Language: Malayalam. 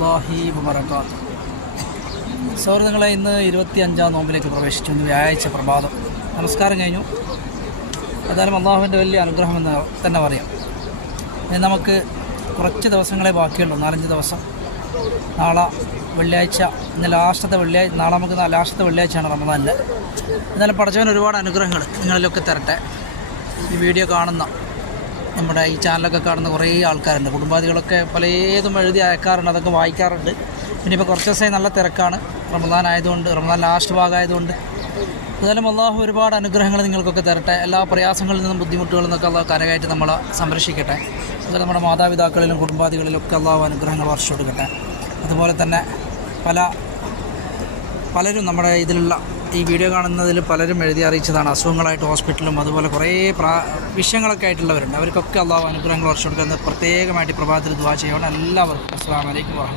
വറഹ്മത്തുള്ളാഹി വബറകാതുഹു. സൗഹൃദങ്ങളെ, ഇന്ന് 25-ാം നോമ്പിലേക്ക് പ്രവേശിച്ചു. ഇന്ന് വ്യാഴാഴ്ച പ്രഭാതം. നമസ്കാരം കഴിഞ്ഞു. ഏതായാലും അള്ളാഹുവിൻ്റെ വലിയ അനുഗ്രഹം എന്ന് തന്നെ പറയാം. ഇനി നമുക്ക് കുറച്ച് ദിവസങ്ങളെ ബാക്കിയുള്ളൂ, 4-5 ദിവസം. നാളെ വെള്ളിയാഴ്ച, ഇന്ന് ലാസ്റ്റത്തെ വെള്ളിയാഴ്ച, നാളെ നമുക്ക് ലാസ്റ്റത്തെ വെള്ളിയാഴ്ചയാണ് റമദാനിൽ. എന്നാലും പടച്ചവൻ ഒരുപാട് അനുഗ്രഹങ്ങൾ നിങ്ങളിലൊക്കെ തരട്ടെ. ഈ വീഡിയോ കാണുന്ന, നമ്മുടെ ഈ ചാനലൊക്കെ കാണുന്ന കുറേ ആൾക്കാരുണ്ട്, കുടുംബാദികളൊക്കെ പലതും എഴുതി അയക്കാറുണ്ട്, അതൊക്കെ വായിക്കാറുണ്ട്. പിന്നെ ഇപ്പോൾ കുറച്ച് ദിവസമായി നല്ല തിരക്കാണ്, റമദാൻ ആയതുകൊണ്ട്, റമദാൻ ലാസ്റ്റ് ഭാഗമായതുകൊണ്ട്. ഏതായാലും അള്ളാഹു ഒരുപാട് അനുഗ്രഹങ്ങൾ നിങ്ങൾക്കൊക്കെ തരട്ടെ. എല്ലാ പ്രയാസങ്ങളിൽ നിന്നും ബുദ്ധിമുട്ടുകളിൽ നിന്നൊക്കെ അള്ളാഹു കരകയറ്റി നമ്മളെ സംരക്ഷിക്കട്ടെ. അതുപോലെ നമ്മുടെ മാതാപിതാക്കളിലും കുടുംബാദികളിലൊക്കെ അള്ളാഹു അനുഗ്രഹങ്ങൾ വർഷം കൊടുക്കട്ടെ. അതുപോലെ തന്നെ പലരും നമ്മുടെ ഇതിലുള്ള ഈ വീഡിയോ കാണുന്നതിൽ പലരും എഴുതി അറിയിച്ചതാണ് അസുഖങ്ങളായിട്ട് ഹോസ്പിറ്റലും അതുപോലെ കുറേ വിഷയങ്ങളൊക്കെ ആയിട്ടുള്ളവരുണ്ട്. അവർക്കൊക്കെ അള്ളാഹു അനുഗ്രഹങ്ങൾ വർഷം കൊടുക്കുന്നത് പ്രത്യേകമായിട്ട് പ്രഭാതത്തിൽ ദുആ ചെയ്യണം. എല്ലാവർക്കും അസ്സലാമു അലൈക്കും വറഹ്മത്തുള്ളാഹി.